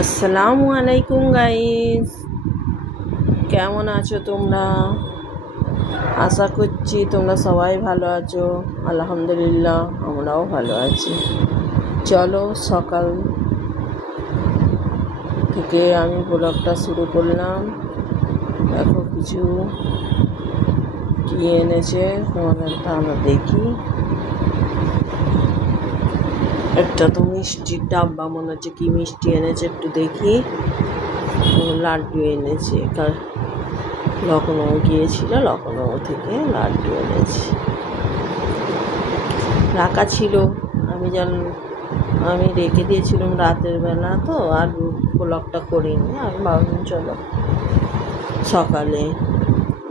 আসসালামু আলাইকুম গাইস, কেমন আছো তোমরা? আশা করছি তোমরা সবাই ভালো আছো। আলহামদুলিল্লাহ, আমরাও ভালো আছি। চলো, সকাল থেকে আমি ব্লগটা শুরু করলাম। দেখো কিছু কি এনেছে তোমাদেরটা আমরা দেখি। একটা তো মিষ্টির ডাব্বা, মনে হচ্ছে কি মিষ্টি এনেছে, একটু দেখি। লাড্ডু এনেছে, লখনৌ গিয়েছিল, লখনৌ থেকে লাড্ডু এনেছি। রাখা ছিল, আমি রেখে দিয়েছিলাম রাতের বেলা, তো আর ব্লগটা করিনি। আমি ভাবলাম চলো সকালে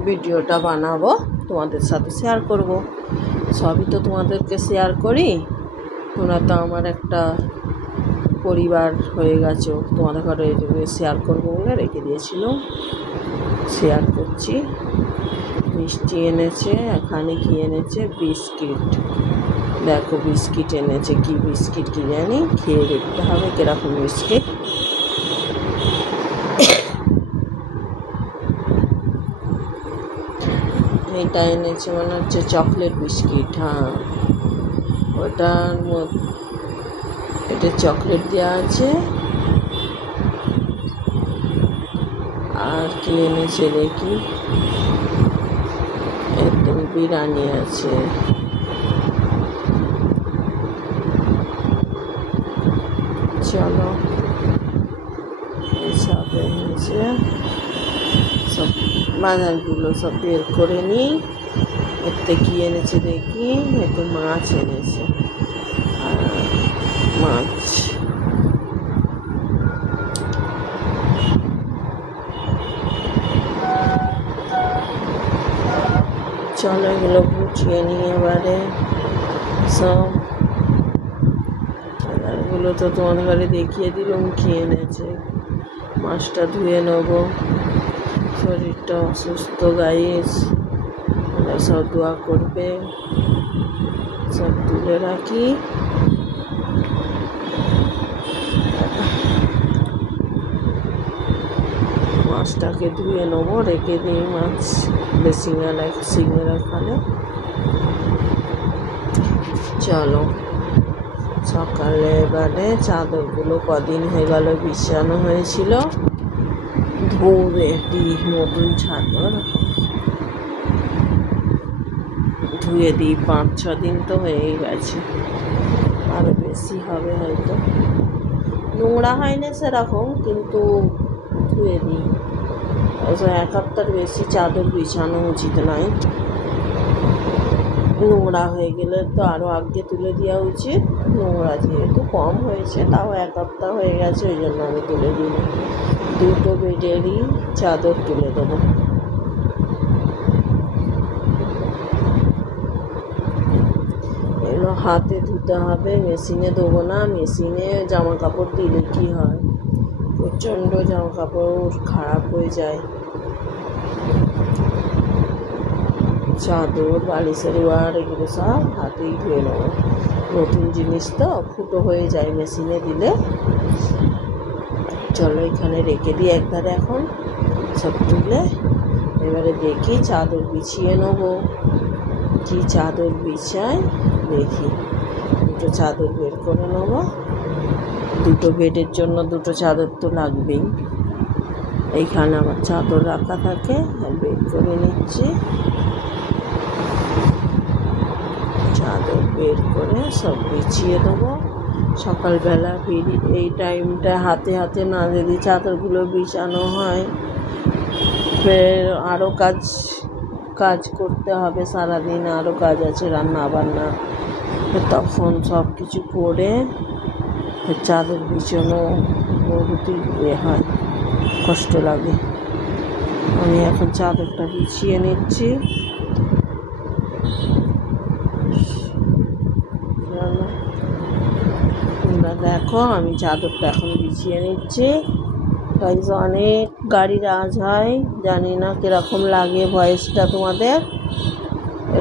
ভিডিওটা বানাবো, তোমাদের সাথে শেয়ার করব। সবই তো তোমাদেরকে শেয়ার করি, তোমরা তো আমার একটা পরিবার হয়ে গেছো। তোমাদের ঘরে শেয়ার করবো বলে রেখে দিয়েছিলাম, শেয়ার করছি। মিষ্টি এনেছে, এখানে কি এনেছে, বিস্কিট। দেখো বিস্কিট এনেছে, কি বিস্কিট কি জানি, খেয়ে দেখতে হবে কিরকম বিস্কিট। এটা এনেছে মনে হচ্ছে চকলেট বিস্কিট। হ্যাঁ, ওটার মধ্যে এটা চকলেট দেওয়া আছে। আর কি এনেছে দেখি, একদম বিরিয়ানি আছে। চলো, এইসব এনেছে, সব বাজারগুলো সব বের করে নিই। এতে কি এনেছে দেখি, একটু মাছ এনেছে, মাছ। চলো এগুলো গুছিয়ে নিয়ে এবারে সব বাজারগুলো তো তোমাদের ঘরে দেখিয়ে দিলাম কি এনেছে। মাছটা ধুয়ে নেবো, শরীরটা অসুস্থ গাইস, সব দোয়া করবে। সব তুলে রাখি। মাছটাকে ধুয়ে নেবো, রেখে দিই মাছ সিঙ্গার এখানে। চলো সকালে এবারে চাদরগুলো কদিন হয়ে গেল বিছানো হয়েছিল, ধুয়ে দিই। নতুন চাদর ধুয়ে দিই, 5-6 দিন তো হয়েই গেছে, আরও বেশি হবে হয়তো। নোংরা হয় না সেরকম, কিন্তু ধুয়ে দিই। 1 সপ্তাহের বেশি চাদর বিছানো উচিত নয়, নোংরা হয়ে গেলে তো আরও আগে তুলে দেওয়া উচিত। নোংরা যেহেতু কম হয়েছে, তাও 1 সপ্তাহ হয়ে গেছে, ওই জন্য আমি তুলে দিই। 2টো বেডেরই চাদর তুলে দেবো। এগুলো হাতে ধুতে হবে, মেশিনে দেবো না। মেশিনে জামা কাপড় দিলে কি হয়, প্রচণ্ড জামা কাপড় খারাপ হয়ে যায়। চাদর, বালিশের ওয়ার, এগুলো সব হাতেই ধুয়ে নেবো। নতুন জিনিস তো ফুটো হয়ে যায় মেশিনে দিলে। চলো এখানে রেখে দিই একধারে, এখন সব তুলে এবারে দেখি চাদর বিছিয়ে নেবো। কি চাদর বিছাই দেখি। 2টো চাদর বের করে নেবো, 2টো বেডের জন্য 2টো চাদর তো লাগবেই। এইখানে আমার চাদর রাখা থাকে, বের করে নিচ্ছি। চাদর বের করে সব বিছিয়ে দেবো। সকালবেলা এই টাইমটা হাতে হাতে না যদি চাদরগুলো বিছানো হয়, ফের আরও কাজ করতে হবে সারাদিন, আরও কাজ আছে, রান্না বান্না, তখন সব কিছু করে চাদর বিছানো বহুত হয়, কষ্ট লাগে। আমি এখন চাদরটা বিছিয়ে নিচ্ছি। দেখো আমি চাদরটা এখন বিছিয়ে নিচ্ছি। অনেক গাড়ির আওয়াজ হয়, জানি না কীরকম লাগে ভয়েসটা তোমাদের,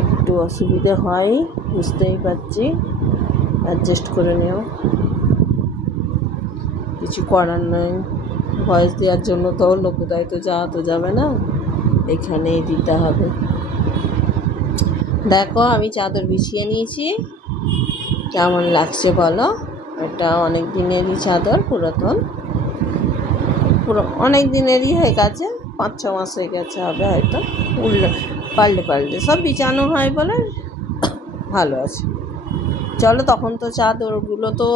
একটু অসুবিধে হয়, বুঝতেই পারছি, অ্যাডজাস্ট করে নিও। কিছু করার নেই, ভয়েস দেওয়ার জন্য তো লোকদায় তো যাওয়া তো যাবে না, এখানেই দিতে হবে। দেখো আমি চাদর বিছিয়ে নিয়েছি, কেমন লাগছে বলো। এটা অনেক দিনেরই চাদর, পুরাতন, অনেক দিনেরই হয়ে গেছে, 5-6 মাস হয়ে গেছে হবে হয়তো। পাল্টে সব বিছানো হয় বলে ভালো আছে। চলো, তখন তো চাদরগুলো তো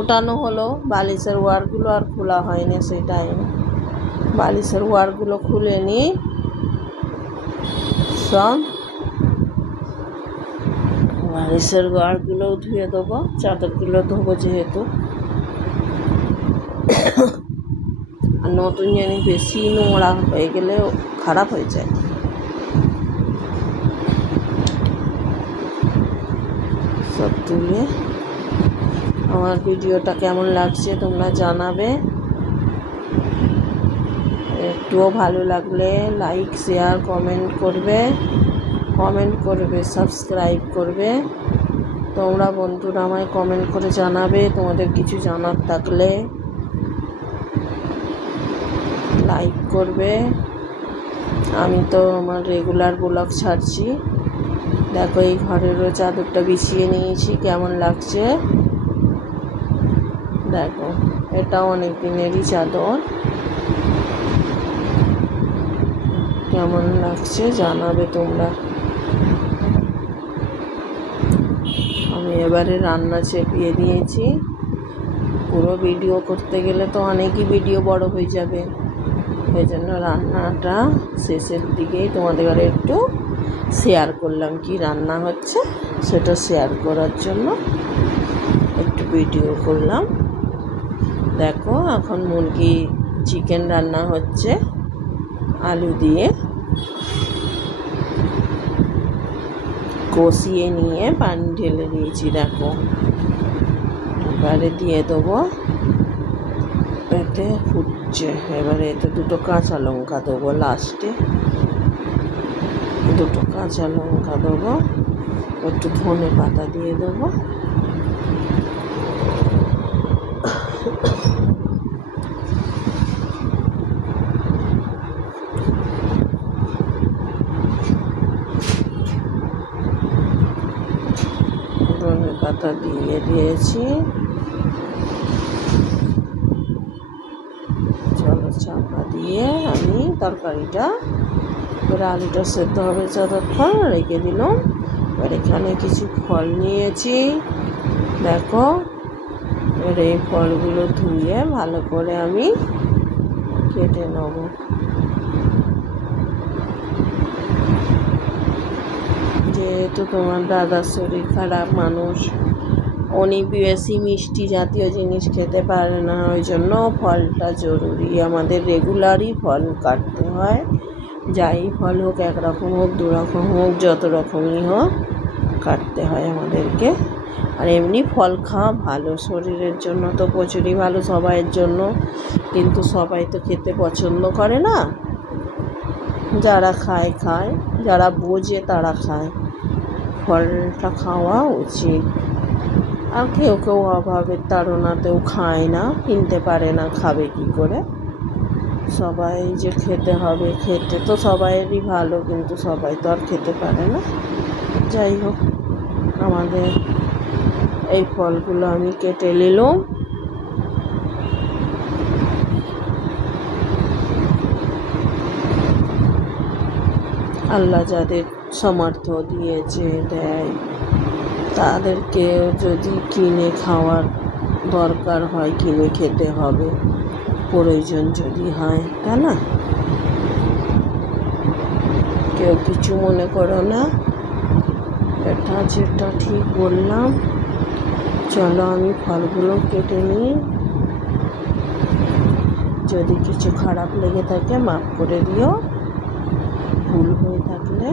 উঠানো হলো, বালিশের ওয়ারগুলো আর খোলা হয়নি সেই টাইমে। বালিশের ওয়ারগুলো খুলে নিই, সব বালিশের ওয়ারগুলোও ধুয়ে দেবো, চাদরগুলো ধোবো যেহেতু। আর নতুন জিনিস বেশি নোংরা হয়ে গেলে খারাপ হয়ে যায়। সব তুলে আমার ভিডিওটা কেমন লাগছে তোমরা জানাবে। একটুও ভালো লাগলে লাইক, শেয়ার, কমেন্ট করবে, সাবস্ক্রাইব করবে। তোমরা বন্ধুরা আমায় কমেন্ট করে জানাবে তোমাদের কিছু জানার থাকলে, লাইক করবে। আমি তো আমার রেগুলার ব্লগ ছাড়ছি। দেখো এই ঘরেরও চাদরটা বিছিয়ে নিয়েছি, কেমন লাগছে দেখো। এটা অনেক দিনেরই চাদর, কেমন লাগছে জানাবে তোমরা। আমি এবারে রান্না চেপিয়ে দিয়েছি। পুরো ভিডিও করতে গেলে তো অনেকই ভিডিও বড় হয়ে যাবে, এই জন্য রান্নাটা শেষের দিকেই তোমাদের ঘরে একটু শেয়ার করলাম, কি রান্না হচ্ছে সেটা শেয়ার করার জন্য একটু ভিডিও করলাম। দেখো এখন মুরগি চিকেন রান্না হচ্ছে, আলু দিয়ে কষিয়ে নিয়ে পানি ঢেলে দিয়েছি। দেখো এবারে দিয়ে দেবো, এতে ফুটছে। এবারে এতে 2 কাঁচা লঙ্কা দেবো, লাস্টে 2 কাঁচা লঙ্কা দেবো, একটু ধনে পাতা দিয়ে দেবো। ধনে পাতা দিয়ে দিয়েছি। চলো চাপা দিয়ে আমি তরকারিটা, এবার আলুটা সেদ্ধ হবে যতক্ষণ রেখে দিলাম। এবার এখানে কিছু ফল নিয়েছি, দেখো। এবার এই ফলগুলো ধুয়ে ভালো করে আমি কেটে নেব। যেহেতু তোমার দাদার শরীর খারাপ, মানুষ উনি বেশি মিষ্টি জাতীয় জিনিস খেতে পারে না, ওই জন্য ফলটা জরুরি। আমাদের রেগুলারই ফল কাটতে হয়, যাই ফল হোক, 1 রকম হোক, 2 রকম হোক, যত রকমই হোক কাটতে হয় আমাদেরকে। আর এমনি ফল খাওয়া ভালো, শরীরের জন্য তো প্রচুরই ভালো সবাইয়ের জন্য, কিন্তু সবাই তো খেতে পছন্দ করে না। যারা খায়, যারা বোঝে তারা খায়। ফলটা খাওয়া উচিত। আর কেউ অভাবের তাড়নাতেও খায় না, কিনতে পারে না, খাবে কি করে। সবাই যে খেতে হবে, খেতে তো সবাইয়েরই ভালো, কিন্তু সবাই তো আর খেতে পারে না। যাই হোক, আমাদের এই ফলগুলো আমি কেটে নিলাম। আল্লাহ যাদের সামর্থ্য দিয়েছে, দেয়, তাদেরকে যদি কিনে খাওয়ার দরকার হয় কিনে খেতে হবে, প্রয়োজন যদি হয়, তাই না? কেউ কিছু মনে করো না, এটা যেটা ঠিক বললাম। চলো আমি ফলগুলো কেটে নিই, যদি কিছু খারাপ লেগে থাকে মাফ করে দিও, ভুল হয়ে থাকলে।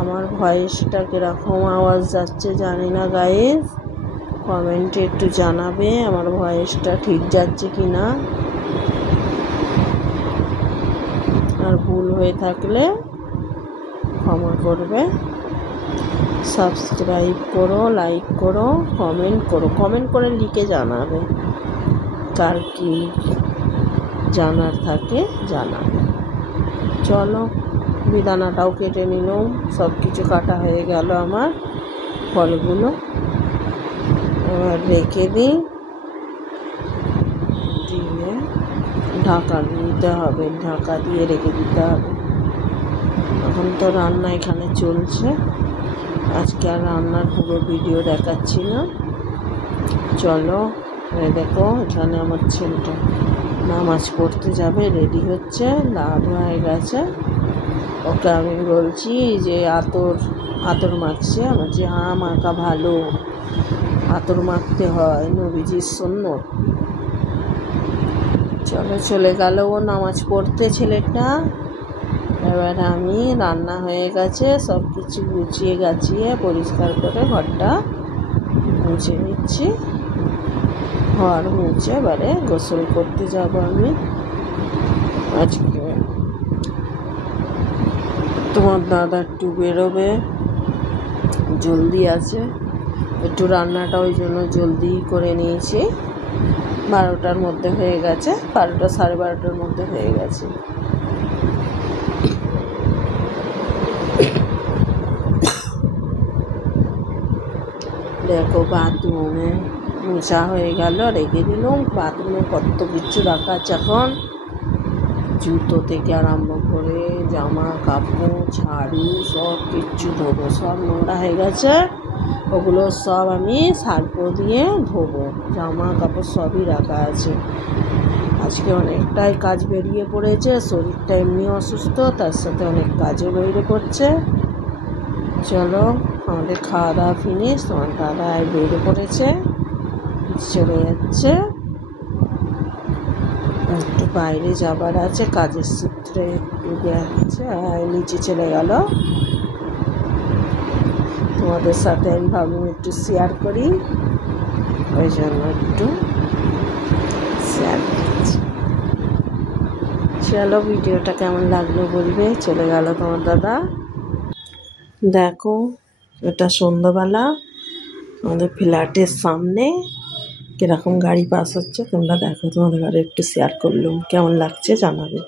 আমার ভয়েসটা কীরকম আওয়াজ যাচ্ছে জানি না গাইস, কমেন্টে একটু জানাবে আমার ভয়েসটা ঠিক যাচ্ছে কি না। আর ভুল হয়ে থাকলে ক্ষমা করবে। সাবস্ক্রাইব করো, লাইক করো, কমেন্ট করো, কমেন্ট করে লিখে জানাবে কার কি জানার থাকে জানাবে। চলো বিদানাটাও কেটে নিলাম, সব কিছু কাটা হয়ে গেল আমার ফলগুলো। এবার রেখে দিই, দিয়ে ঢাকা দিতে হবে, ঢাকা দিয়ে রেখে দিতে হবে। এখন তো রান্না এখানে চলছে, আজকে আর রান্নার পুরো ভিডিও দেখাচ্ছি না। চলো দেখো এখানে আমার ছেলেটা নামাজ পড়তে যাবে, রেডি হচ্ছে, লাল হয়ে গেছে। ওকে আমি বলছি যে আতর মাখছে, আমার যে হ্যাঁ মাখা ভালো, আতর মাখতে হয়, নবীজির সুন্নত। চলো চলে গেল ও নামাজ পড়তে ছেলেটা। এবার আমি রান্না হয়ে গেছে, সব কিছু গুছিয়ে গাছিয়ে পরিষ্কার করে ঘরটা মুছে নিচ্ছি। ঘর মুছে এবারে গোসল করতে যাব আমি। আজকে তোমার দাদা একটু বেরোবে, জলদি আছে, একটু রান্নাটা ওই জন্য জলদি করে নিয়েছি। 12টার মধ্যে হয়ে গেছে, 12টা সাড়ে 12টার মধ্যে হয়ে গেছে। দেখো বাথরুমে মোছা হয়ে গেল, রেখে দিলাম। বাথরুমে কত কিছু রাখা আছে এখন, জুতো থেকে আরম্ভ করে জামা কাপড় ঝাড়ু সব কিছু ধোবো, সব নোংরা হয়ে গেছে, ওগুলো সব আমি সার্ফ দিয়ে ধোবো। জামা কাপড় সবই রাখা আছে। আজকে অনেকটাই কাজ বেরিয়ে পড়েছে, শরীরটা এমনি অসুস্থ, তার সাথে অনেক কাজও বেরিয়ে পড়ছে। চলো আমাদের খাওয়া দাওয়া ফিনিশ, তোমার দাদা বেরিয়ে পড়েছে, চলে যাচ্ছে, একটু বাইরে যাবার আছে কাজের সূত্রে, যাচ্ছে নিচে চলে গেল। তোমাদের সাথে আমি ভাবলাম একটু শেয়ার করি, ওই জন্য একটু শেয়ার করছি। চলো ভিডিওটা কেমন লাগলো বলবে। চলে গেল তোমার দাদা। দেখো এটা সন্ধ্যাবেলা আমাদের ফ্ল্যাটের সামনে কিরকম গাড়ি পাস হচ্ছে তোমরা দেখো, তোমাদের ঘরে একটু শেয়ার করলাম, কেমন লাগছে জানাবে।